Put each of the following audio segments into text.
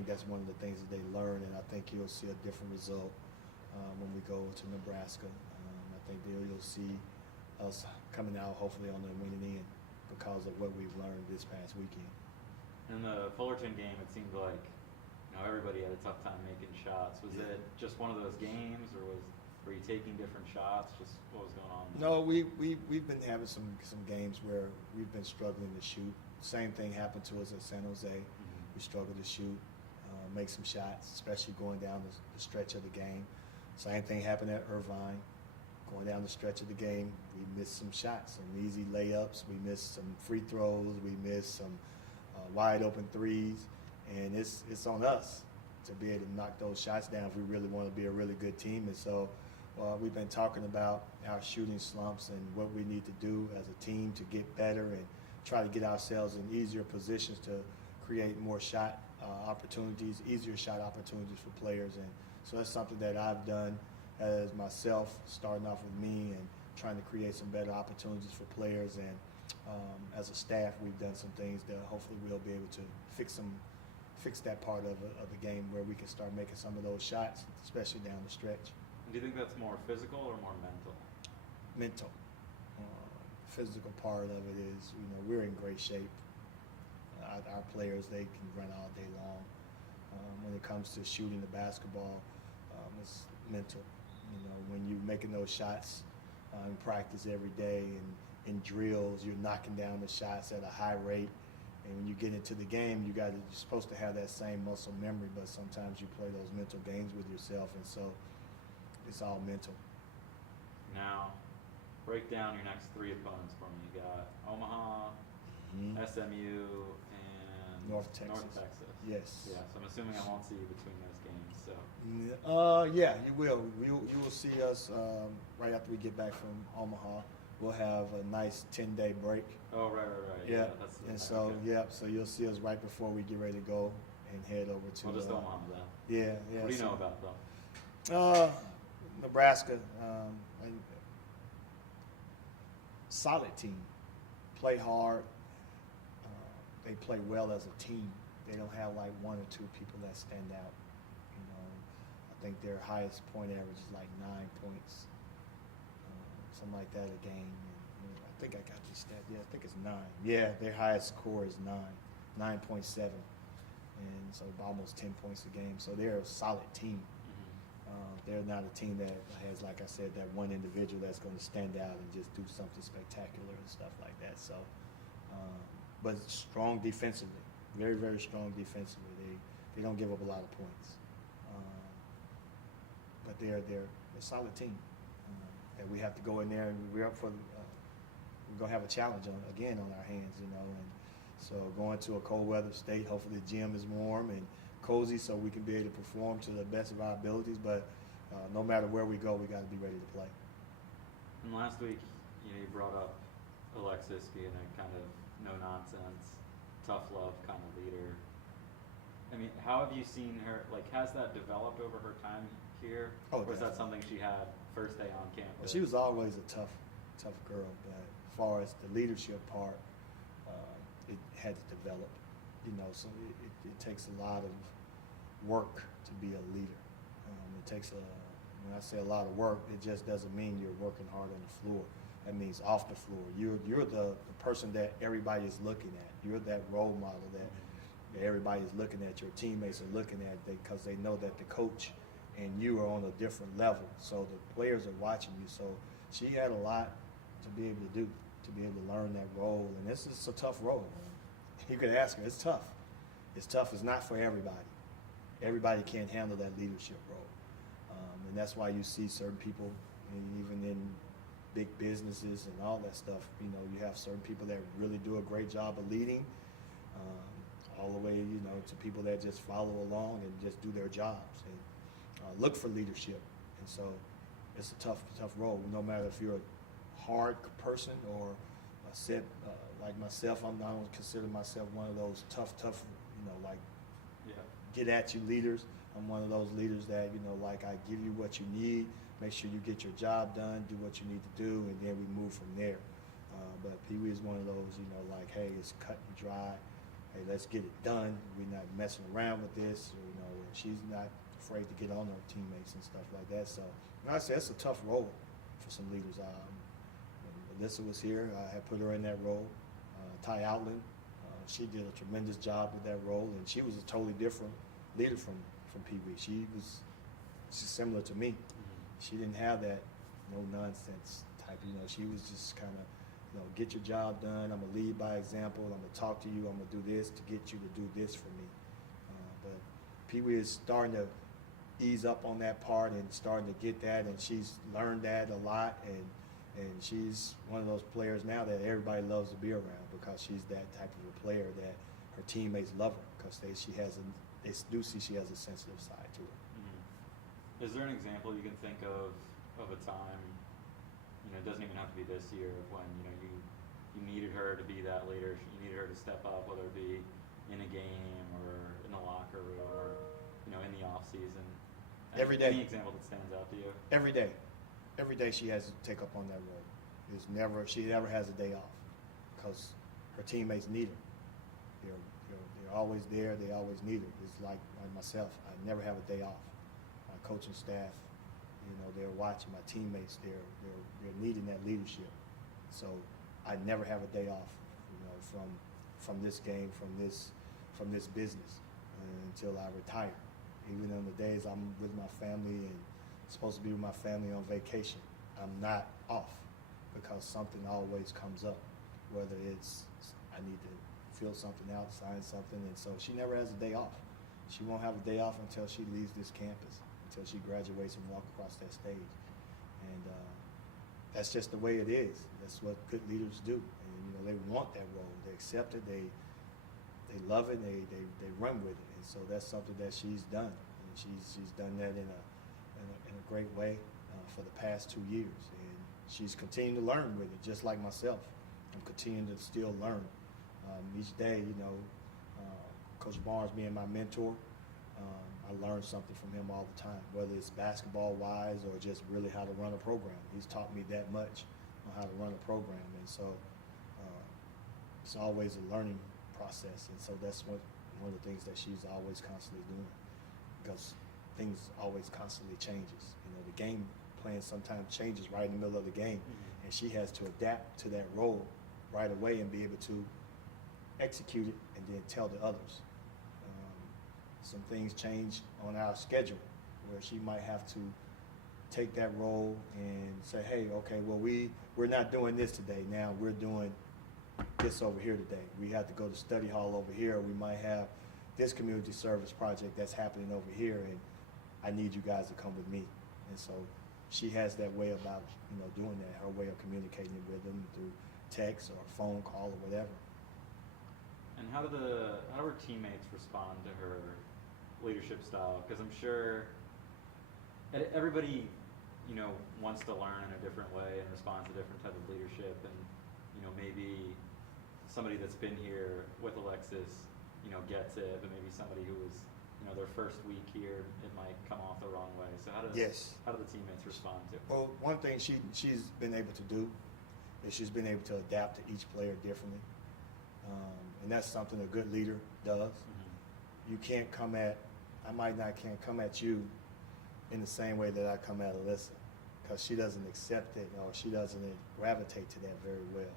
think that's one of the things that they learn, and I think you'll see a different result when we go to Nebraska. I think you'll see us coming out hopefully on the winning end because of what we've learned this past weekend. In the Fullerton game, it seemed like everybody had a tough time making shots. Was it just one of those games, or were you taking different shots? Just what was going on there? No, we've been having some games where we've been struggling to shoot. Same thing happened to us at San Jose. Mm-hmm. We struggled to shoot, make some shots, especially going down the stretch of the game. Same thing happened at Irvine. Going down the stretch of the game, we missed some shots, some easy layups. We missed some free throws. We missed some wide open threes, and it's on us to be able to knock those shots down if we really want to be a really good team. And so we've been talking about our shooting slumps and what we need to do as a team to get better and try to get ourselves in easier positions to create more shot opportunities, easier shot opportunities for players. And so that's something that I've done as myself, starting off with me and trying to create some better opportunities for players. And as a staff, we've done some things that hopefully we'll be able to fix that part of the game where we can start making some of those shots, especially down the stretch. Do you think that's more physical or more mental? Mental. Physical part of it is, we're in great shape. Our players, they can run all day long. When it comes to shooting the basketball, it's mental. When you're making those shots in practice every day and in drills, you're knocking down the shots at a high rate. And when you get into the game, you're supposed to have that same muscle memory, but sometimes you play those mental games with yourself, and so it's all mental. Now, break down your next three opponents for me. You got Omaha, SMU, and North Texas. Yes. Yeah, so I'm assuming I won't see you between those games. So. Yeah, you will. You will see us right after we get back from Omaha. We'll have a nice 10-day break. Oh, right. Yeah, So you'll see us right before we get ready to go and head over to. Well, just Omaha then. Yeah. What do you know about them? Nebraska, solid team. Play hard. They play well as a team. They don't have like one or two people that stand out. I think their highest point average is like 9 points, something like that a game. And, I think I got this stat. Yeah, I think it's 9. Yeah, their highest score is 9.7, and so almost 10 points a game. So they're a solid team. They're not a team that has, like I said, that one individual that's going to stand out and just do something spectacular and stuff like that. So, but strong defensively, very, very strong defensively. They don't give up a lot of points, but they're a solid team. And we have to go in there, and we're up for. We're gonna have a challenge on our hands, and so going to a cold weather state. Hopefully, the gym is warm and cozy, so we can be able to perform to the best of our abilities. But no matter where we go, we got to be ready to play. And last week, you brought up Alexis being a kind of no-nonsense, tough love kind of leader. I mean, how have you seen her? Like, has that developed over her time here? Oh, or was that something she had first day on campus? Well, she was always a tough girl, but as far as the leadership part, it had to develop. So it takes a lot of work to be a leader. It takes when I say a lot of work, it just doesn't mean you're working hard on the floor. That means off the floor. You're the person that everybody is looking at. You're that role model that everybody is looking at. Your teammates are looking at because they know that the coach and you are on a different level. So the players are watching you. So she had a lot to be able to do, to be able to learn that role. And this is a tough role. You could ask her, it's tough. It's tough. It's not for everybody. Everybody can't handle that leadership role. And that's why you see certain people, even in big businesses and all that stuff, you have certain people that really do a great job of leading, all the way, to people that just follow along and just do their jobs and look for leadership. And so it's a tough role. No matter if you're a hard person or a set, like myself, I don't consider myself one of those tough, get at you leaders. I'm one of those leaders that, I give you what you need, make sure you get your job done, do what you need to do, and then we move from there. But Pee Wee is one of those, hey, it's cut and dry. hey, let's get it done. We're not messing around with this, you know, and she's not afraid to get on her teammates and stuff like that. So, like I said, it's a tough role for some leaders. When Alyssa was here, I had put her in that role. Ty Outland, she did a tremendous job with that role, and she was a totally different leader from Pee Wee. She's similar to me. She didn't have that no nonsense type. You know, she was just kind of, you know, get your job done. I'm gonna lead by example. I'm gonna talk to you. I'm gonna do this to get you to do this for me. But Pee Wee is starting to ease up on that part and starting to get that, and she's learned that a lot. And she's one of those players now that everybody loves to be around because she's that type of a player that her teammates love her because they do see she has a sensitive side to her. Mm-hmm. Is there an example you can think of a time, you know, it doesn't even have to be this year, of when, you know, you needed her to be that leader, you needed her to step up, whether it be in a game or in the locker room or, you know, in the off season? Every day. Any example that stands out to you? Every day. Every day she has to take up on that role. She never has a day off because her teammates need her. They're always there. They always need her. It's like myself. I never have a day off. My coaching staff, you know, they're watching. My teammates, they're needing that leadership. So I never have a day off, you know, from this game, from this business until I retire. Even on the days I'm with my family and supposed to be with my family on vacation, I'm not off because something always comes up, whether it's I need to fill something out, sign something, and so she never has a day off. She won't have a day off until she leaves this campus, until she graduates and walks across that stage. And that's just the way it is. That's what good leaders do. And you know, they want that role. They accept it. They love it. They run with it. And so that's something that she's done. And she's done that in a great way for the past 2 years. And she's continuing to learn with it, just like myself. I'm continuing to still learn. Each day, you know, Coach Barnes being my mentor, I learn something from him all the time, whether it's basketball-wise or just really how to run a program. He's taught me that much on how to run a program. And so it's always a learning process. And so that's one of the things that she's always constantly doing, because things always constantly changes. You know, the game plan sometimes changes right in the middle of the game, and she has to adapt to that role right away and be able to execute it and then tell the others. Some things change on our schedule where she might have to take that role and say, hey, okay, well, we're not doing this today. Now we're doing this over here today. We have to go to study hall over here. We might have this community service project that's happening over here, and I need you guys to come with me. And so she has that way about, you know, doing that, her way of communicating with them through text or phone call or whatever. And how do her teammates respond to her leadership style? Because I'm sure everybody, you know, wants to learn in a different way and respond to different type of leadership. And, you know, maybe somebody that's been here with Alexis, you know, gets it, but maybe somebody who was, you know, their first week here, it might come off the wrong way. So how do the teammates respond to it? Well, one thing she's been able to do is she's been able to adapt to each player differently. And that's something a good leader does. Mm-hmm. You can't can't come at you in the same way that I come at Alyssa, because she doesn't accept it or she doesn't gravitate to that very well.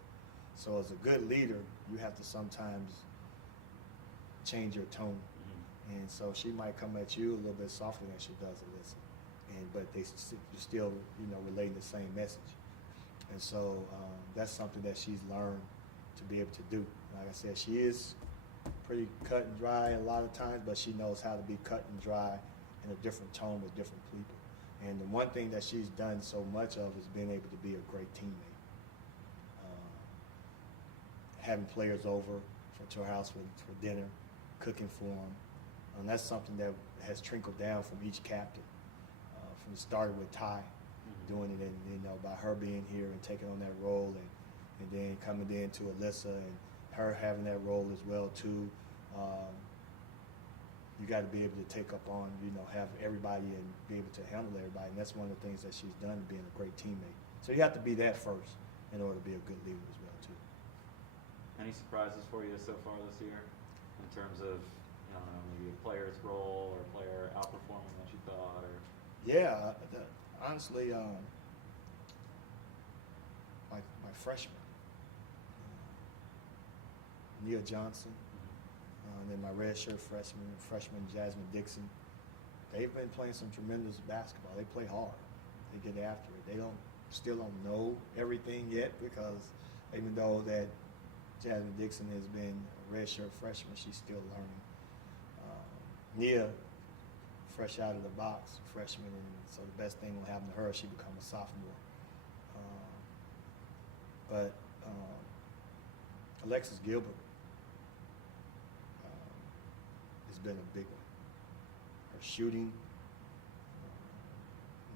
So as a good leader, you have to sometimes change your tone. Mm-hmm. And so she might come at you a little bit softer than she does Alyssa. But you're still, you know, relaying the same message. And so that's something that she's learned to be able to do. Like I said, she is pretty cut and dry a lot of times, but she knows how to be cut and dry in a different tone with different people. And the one thing that she's done so much of is being able to be a great teammate. Having players over to her house for dinner, cooking for them. And that's something that has trickled down from each captain. From starting with Ty, doing it, and you know, by her being here and taking on that role, and then coming in to Alyssa and her having that role as well too. You got to be able to take up on, you know, have everybody and be able to handle everybody, and that's one of the things that she's done, being a great teammate. So you have to be that first in order to be a good leader as well too. Any surprises for you so far this year? in terms of, I don't know, maybe a player's role or a player outperforming what you thought, or? Yeah, honestly, my freshman, Nia Johnson, and then my redshirt freshman Jasmine Dixon. They've been playing some tremendous basketball. They play hard. They get after it. They still don't know everything yet, because even though that Jasmine Dixon has been a redshirt freshman, she's still learning. Nia, fresh out of the box, freshman, and so the best thing will happen to her, she become a sophomore. But Alexis Gilbert has been a big one. Her shooting,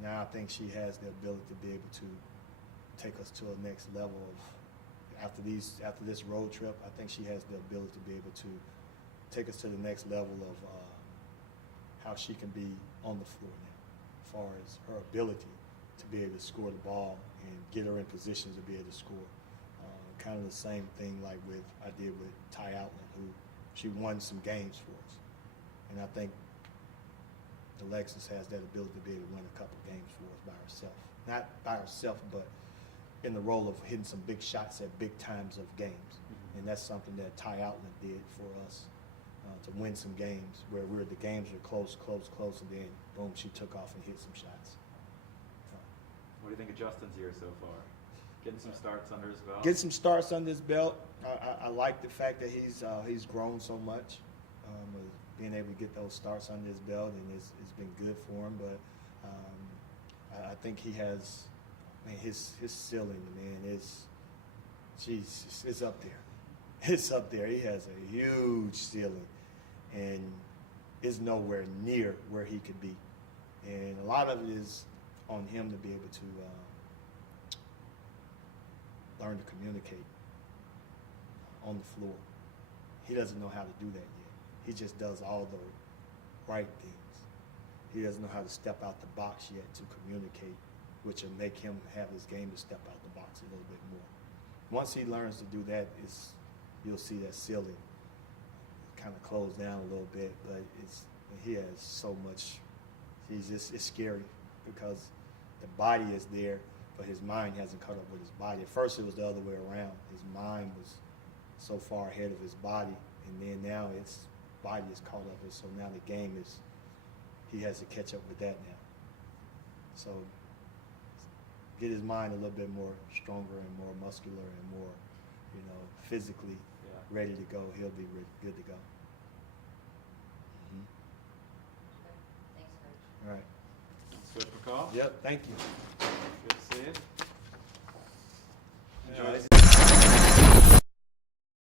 now I think she has the ability to be able to take us to a next level of, after this road trip, I think she has the ability to be able to take us to the next level of how she can be on the floor now, as far as her ability to be able to score the ball and get her in positions to be able to score. Kind of the same thing like I did with Ty Outland, who she won some games for us. And I think Alexis has that ability to be able to win a couple games for us by herself. Not by herself, but in the role of hitting some big shots at big times of games. Mm-hmm. And that's something that Ty Outland did for us, to win some games where the games were close, and then boom, she took off and hit some shots. What do you think of Justin's year so far? Getting some starts under his belt? Get some starts under his belt. I like the fact that he's grown so much, being able to get those starts under his belt, and it's been good for him. But I think he has, his ceiling, man, it's up there. It's up there. He has a huge ceiling, and is nowhere near where he could be. And a lot of it is on him to be able to learn to communicate on the floor. He doesn't know how to do that yet. He just does all the right things. He doesn't know how to step out the box yet to communicate, which will make him have his game to step out the box a little bit more. Once he learns to do that, you'll see that ceiling kind of close down a little bit, but he has so much. It's scary, because the body is there, but his mind hasn't caught up with his body. At first, it was the other way around. His mind was so far ahead of his body, and then now his body is caught up, and so now the game he has to catch up with that now. So get his mind a little bit more stronger and more muscular and more, physically ready to go. He'll be good to go. Mm-hmm. Okay. Thanks, Coach. All right. Coach McCall? Yep. Thank you. Good to see you.